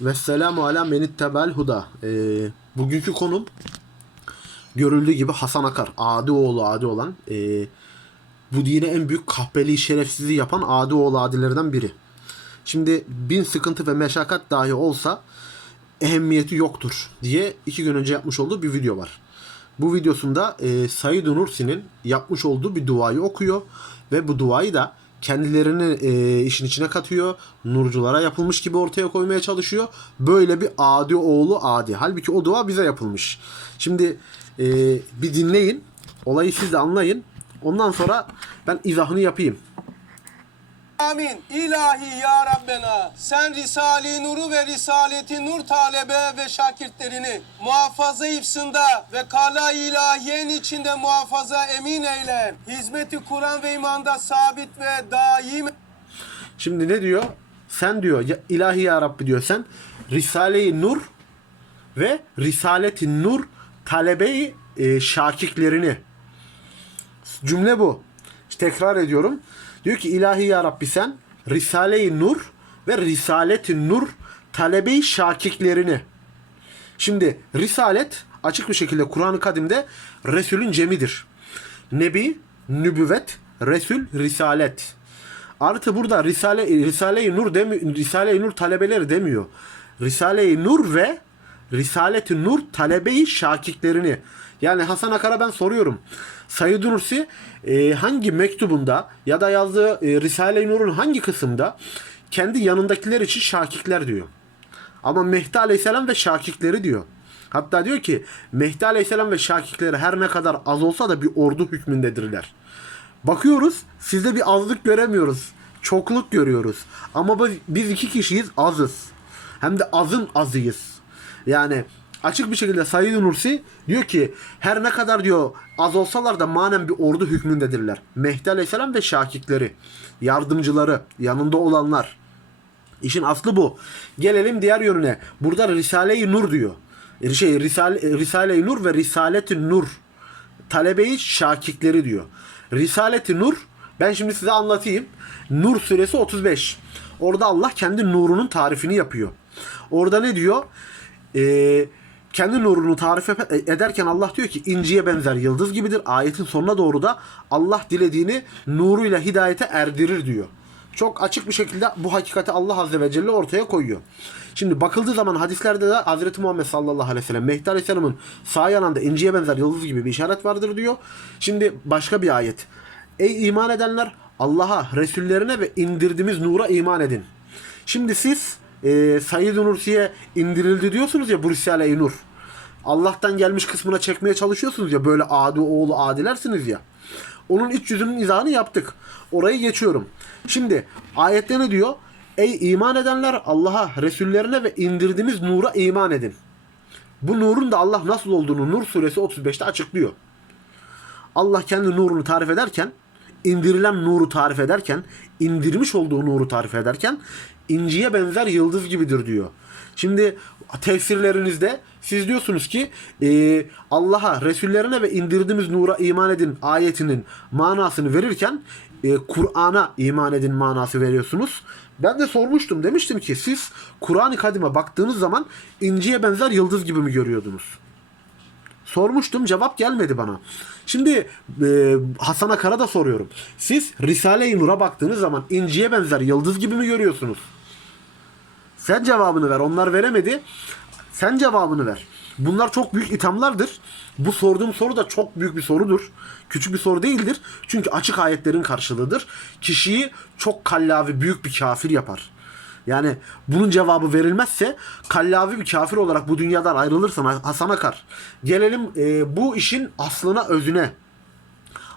Ve selamu ala menit huda. Ee, bugünkü konum görüldüğü gibi Hasan Akar. Adi oğlu Adi olan. ee, bu dine en büyük kahpeliği şerefsizliği yapan Adi oğlu Adilerden biri. Şimdi bin sıkıntı ve meşakkat dahi olsa ehemmiyeti yoktur diye iki gün önce yapmış olduğu bir video var. Bu videosunda e, Said Nursi'nin yapmış olduğu bir duayı okuyor ve bu duayı da kendilerini e, işin içine katıyor. Nurculara yapılmış gibi ortaya koymaya çalışıyor. Böyle bir adi oğlu adi. Halbuki o dua bize yapılmış. Şimdi e, bir dinleyin. Olayı siz de anlayın. Ondan sonra ben izahını yapayım. Amin. İlahi ya Rabbena sen Risale-i Nur'u ve Risaleti Nur talebe ve şakirtlerini muhafaza ifsında ve kala ilahiyen içinde muhafaza emin eyle. Hizmeti Kur'an ve imanda sabit ve daim Şimdi ne diyor? Sen diyor ya, ilahi ya Rabbi diyor sen Risale-i Nur ve Risaleti Nur talebeyi e, şakiklerini cümle bu. Tekrar ediyorum. Diyor ki ilahi ya Rabbi sen Risale-i Nur ve Risaleti Nur talebeyi şakiklerini Şimdi Risalet açık bir şekilde Kur'an-ı Kadim'de Resulün cemidir. Nebi, nübüvvet, Resul, Risalet. Artı burada Risale Risale-i Nur demi Risale-i Nur talebeleri demiyor. Risale-i Nur ve Risalet-i Nur talebeyi şakiklerini. Yani Hasan Akar'a ben soruyorum. Said Nursi e, hangi mektubunda ya da yazdığı e, Risale-i Nur'un hangi kısımda kendi yanındakiler için şakikler diyor. Ama Mehdi Aleyhisselam ve şakikleri diyor. Hatta diyor ki Mehdi Aleyhisselam ve şakikleri her ne kadar az olsa da bir ordu hükmündedirler. Bakıyoruz sizde bir azlık göremiyoruz. Çokluk görüyoruz. Ama biz- iki kişiyiz azız. Hem de azın azıyız. Yani açık bir şekilde Said Nursi diyor ki her ne kadar diyor az olsalar da manen bir ordu hükmündedirler. Mehdi Aleyhisselam ve şakikleri, yardımcıları, yanında olanlar. İşin aslı bu. Gelelim diğer yönüne. Burada Risale-i Nur diyor. E, Şey, Risale, Risale-i Nur ve Risalet-i Nur. Talebeyi şakikleri diyor. Risalet-i Nur ben şimdi size anlatayım. Nur suresi 35. Orada Allah kendi nurunun tarifini yapıyor. Orada ne diyor? Ee, kendi nurunu tarif ep- ederken Allah diyor ki inciye benzer yıldız gibidir. Ayetin sonuna doğru da Allah dilediğini nuruyla hidayete erdirir diyor. Çok açık bir şekilde bu hakikati Allah Azze ve Celle ortaya koyuyor. Şimdi bakıldığı zaman hadislerde de Hazreti Muhammed sallallahu aleyhi ve sellem Mehdi aleyhisselamın sağ yanında inciye benzer yıldız gibi bir işaret vardır diyor. Şimdi başka bir ayet. Ey iman edenler Allah'a, Resullerine ve indirdiğimiz nura iman edin. Şimdi siz e, Said Nursi'ye indirildi diyorsunuz ya bu Risale-i Nur. Allah'tan gelmiş kısmına çekmeye çalışıyorsunuz ya böyle adi oğlu adilersiniz ya. Onun iç yüzünün izahını yaptık. Orayı geçiyorum. Şimdi ayette ne diyor? Ey iman edenler Allah'a, Resullerine ve indirdiğimiz nura iman edin. Bu nurun da Allah nasıl olduğunu Nur suresi 35'te açıklıyor. Allah kendi nurunu tarif ederken, indirilen nuru tarif ederken, indirmiş olduğu nuru tarif ederken inciye benzer yıldız gibidir diyor. Şimdi tefsirlerinizde siz diyorsunuz ki e, Allah'a, Resullerine ve indirdiğimiz nura iman edin ayetinin manasını verirken e, Kur'an'a iman edin manası veriyorsunuz. Ben de sormuştum. Demiştim ki siz Kur'an-ı Kadim'e baktığınız zaman inciye benzer yıldız gibi mi görüyordunuz? Sormuştum cevap gelmedi bana. Şimdi e, Hasan Akar'a da soruyorum. Siz Risale-i Nur'a baktığınız zaman inciye benzer yıldız gibi mi görüyorsunuz? Sen cevabını ver. Onlar veremedi. Sen cevabını ver. Bunlar çok büyük ithamlardır. Bu sorduğum soru da çok büyük bir sorudur. Küçük bir soru değildir. Çünkü açık ayetlerin karşılığıdır. Kişiyi çok kallavi büyük bir kafir yapar. Yani bunun cevabı verilmezse kallavi bir kafir olarak bu dünyadan ayrılırsan Hasan Akar. Gelelim e, bu işin aslına özüne.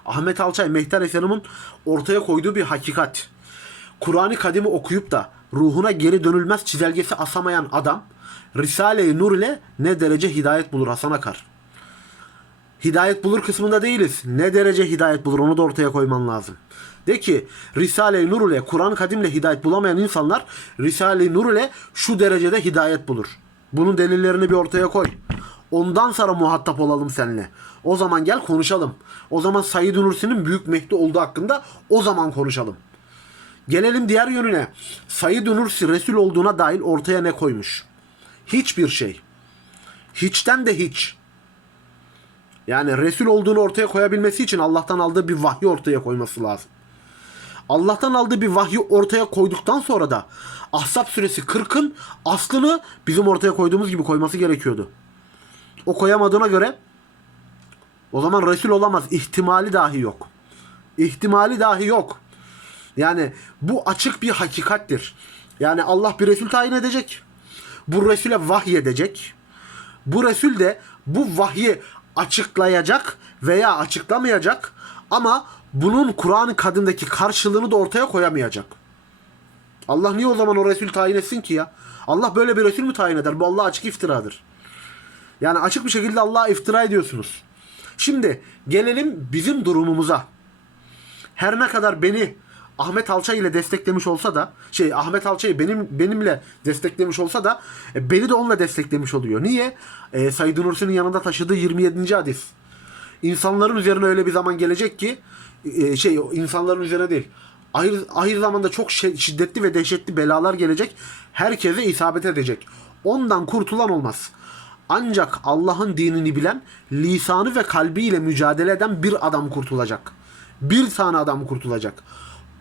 Ahmet Alçay Mehter Aleyhisselam'ın ortaya koyduğu bir hakikat. Kur'an-ı Kadim'i okuyup da ruhuna geri dönülmez çizelgesi asamayan adam Risale-i Nur ile ne derece hidayet bulur Hasan Akar. Hidayet bulur kısmında değiliz. Ne derece hidayet bulur onu da ortaya koyman lazım. De ki Risale-i Nur ile Kur'an-ı Kadim ile hidayet bulamayan insanlar Risale-i Nur ile şu derecede hidayet bulur. Bunun delillerini bir ortaya koy. Ondan sonra muhatap olalım seninle. O zaman gel konuşalım. O zaman Said Nursi'nin Büyük Mehdi olduğu hakkında o zaman konuşalım. Gelelim diğer yönüne. Said Nursi Resul olduğuna dair ortaya ne koymuş? Hiçbir şey. Hiçten de hiç. Yani Resul olduğunu ortaya koyabilmesi için Allah'tan aldığı bir vahyi ortaya koyması lazım. Allah'tan aldığı bir vahyi ortaya koyduktan sonra da Ahzab suresi 40'ın aslını bizim ortaya koyduğumuz gibi koyması gerekiyordu. O koyamadığına göre o zaman Resul olamaz. İhtimali dahi yok. İhtimali dahi yok. Yani bu açık bir hakikattir. Yani Allah bir Resul tayin edecek. Bu Resul'e vahiy edecek. Bu Resul de bu vahyi açıklayacak veya açıklamayacak ama bunun Kur'an-ı Kadim'deki karşılığını da ortaya koyamayacak. Allah niye o zaman o Resul tayin etsin ki ya? Allah böyle bir Resul mü tayin eder? Bu Allah açık iftiradır. Yani açık bir şekilde Allah'a iftira ediyorsunuz. Şimdi gelelim bizim durumumuza. Her ne kadar beni Ahmet Alça ile desteklemiş olsa da şey Ahmet Alça'yı benim benimle desteklemiş olsa da e, beni de onunla desteklemiş oluyor. Niye? E, Said Nursi'nin yanında taşıdığı 27. hadis. İnsanların üzerine öyle bir zaman gelecek ki e, şey insanların üzerine değil. Ahir, ahir zamanda çok şiddetli ve dehşetli belalar gelecek. Herkese isabet edecek. Ondan kurtulan olmaz. Ancak Allah'ın dinini bilen, lisanı ve kalbiyle mücadele eden bir adam kurtulacak. Bir tane adam kurtulacak.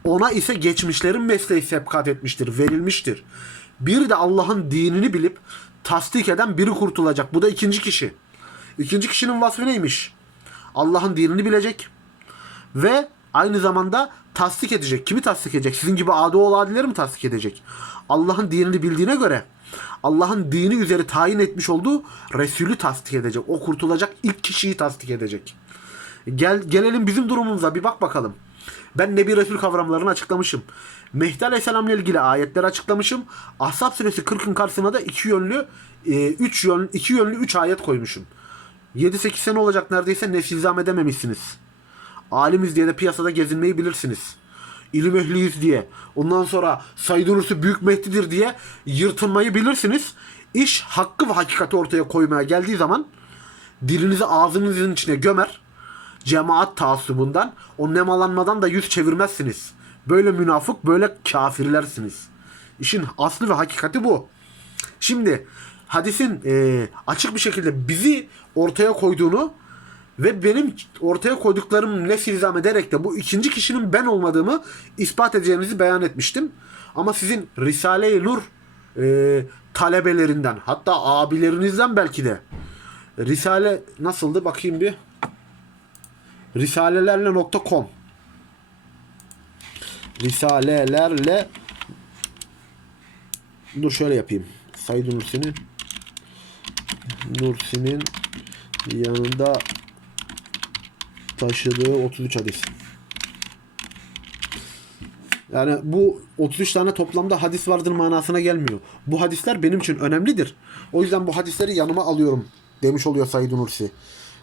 Ona ise geçmişlerin mesleği sebkat etmiştir, verilmiştir. Bir de Allah'ın dinini bilip tasdik eden biri kurtulacak. Bu da ikinci kişi. İkinci kişinin vasfı neymiş? Allah'ın dinini bilecek ve aynı zamanda tasdik edecek. Kimi tasdik edecek? Sizin gibi adi oğlu adileri mi tasdik edecek? Allah'ın dinini bildiğine göre Allah'ın dini üzeri tayin etmiş olduğu Resulü tasdik edecek. O kurtulacak ilk kişiyi tasdik edecek. Gel, gelelim bizim durumumuza bir bak bakalım. Ben Nebi Resul kavramlarını açıklamışım. Mehdi Aleyhisselam ile ilgili ayetleri açıklamışım. Ahzab suresi 40'ın karşısına da iki yönlü 3 yönlü iki yönlü 3 ayet koymuşum. 7-8 sene olacak neredeyse nefsizam edememişsiniz. Alimiz diye de piyasada gezinmeyi bilirsiniz. İlim ehliyiz diye. Ondan sonra Nursi Büyük Mehdi'dir diye yırtınmayı bilirsiniz. İş hakkı ve hakikati ortaya koymaya geldiği zaman dilinizi ağzınızın içine gömer. Cemaat taassubundan, o nemalanmadan da yüz çevirmezsiniz. Böyle münafık, böyle kafirlersiniz. İşin aslı ve hakikati bu. Şimdi hadisin e, açık bir şekilde bizi ortaya koyduğunu ve benim ortaya koyduklarım ne ilzam ederek de bu ikinci kişinin ben olmadığımı ispat edeceğinizi beyan etmiştim. Ama sizin Risale-i Nur e, talebelerinden hatta abilerinizden belki de Risale nasıldı bakayım bir risalelerle.com Risalelerle Dur şöyle yapayım. Said Nursi'nin Nursi'nin yanında taşıdığı 33 hadis. Yani bu 33 tane toplamda hadis vardır manasına gelmiyor. Bu hadisler benim için önemlidir. O yüzden bu hadisleri yanıma alıyorum demiş oluyor Said Nursi.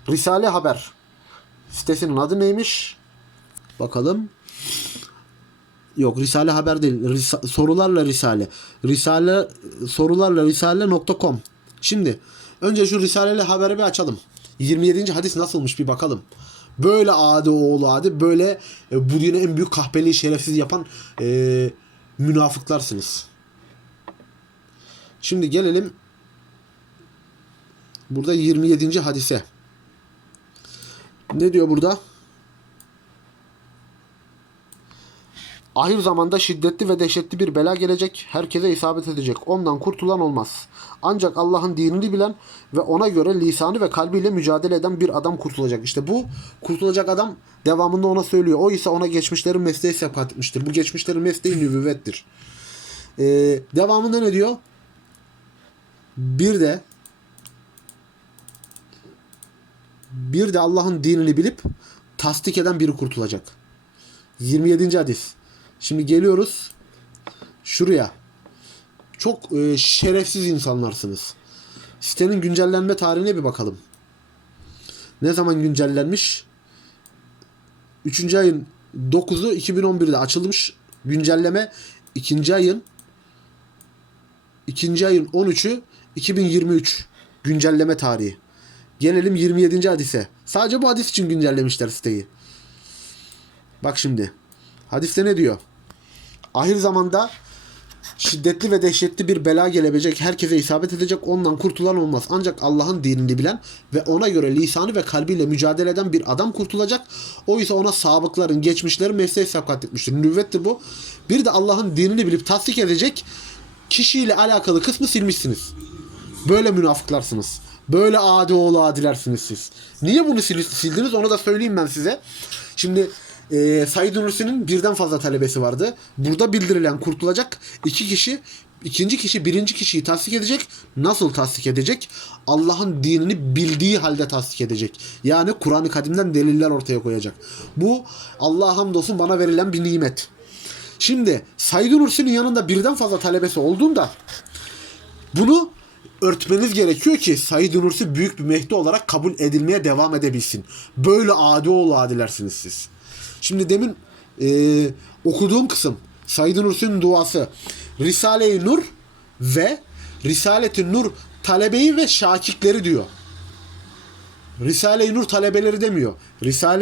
Risale Haber sitesinin adı neymiş? Bakalım. Yok Risale Haber değil. Risa- sorularla Risale. Risale sorularla risale.com. Şimdi önce şu Risaleli haberi bir açalım. 27. hadis nasılmış bir bakalım. Böyle adi oğlu adi böyle e, bu dine en büyük kahpeliği şerefsiz yapan e, münafıklarsınız. Şimdi gelelim burada 27. hadise. Ne diyor burada? Ahir zamanda şiddetli ve dehşetli bir bela gelecek. Herkese isabet edecek. Ondan kurtulan olmaz. Ancak Allah'ın dinini bilen ve ona göre lisanı ve kalbiyle mücadele eden bir adam kurtulacak. İşte bu kurtulacak adam devamında ona söylüyor. O ise ona geçmişlerin mesleği sebat etmiştir. Bu geçmişlerin mesleği nübüvvettir. Ee, devamında ne diyor? Bir de bir de Allah'ın dinini bilip tasdik eden biri kurtulacak. 27. hadis. Şimdi geliyoruz şuraya. Çok e, şerefsiz insanlarsınız. Sitenin güncellenme tarihine bir bakalım. Ne zaman güncellenmiş? 3. ayın 9'u 2011'de açılmış. Güncelleme 2. ayın 2. ayın 13'ü 2023 güncelleme tarihi. Gelelim 27. hadise. Sadece bu hadis için güncellemişler siteyi. Bak şimdi. Hadiste ne diyor? Ahir zamanda şiddetli ve dehşetli bir bela gelebilecek, herkese isabet edecek, ondan kurtulan olmaz. Ancak Allah'ın dinini bilen ve ona göre lisanı ve kalbiyle mücadele eden bir adam kurtulacak. O ise ona sabıkların, geçmişlerin mesleği sabkat etmiştir. Nüvvettir bu. Bir de Allah'ın dinini bilip tasdik edecek kişiyle alakalı kısmı silmişsiniz. Böyle münafıklarsınız. Böyle adi oğlu adilersiniz siz. Niye bunu sil- sildiniz onu da söyleyeyim ben size. Şimdi e, Said Nursi'nin birden fazla talebesi vardı. Burada bildirilen kurtulacak iki kişi ikinci kişi birinci kişiyi tasdik edecek. Nasıl tasdik edecek? Allah'ın dinini bildiği halde tasdik edecek. Yani Kur'an-ı Kadim'den deliller ortaya koyacak. Bu Allah'a hamdolsun bana verilen bir nimet. Şimdi Said Nursi'nin yanında birden fazla talebesi olduğunda bunu örtmeniz gerekiyor ki Said Nursi büyük bir Mehdi olarak kabul edilmeye devam edebilsin. Böyle adi oğlu adilersiniz siz. Şimdi demin e, okuduğum kısım Said Nursi'nin duası Risale-i Nur ve Risalet-i Nur talebeyi ve şakikleri diyor. Risale-i Nur talebeleri demiyor. Risale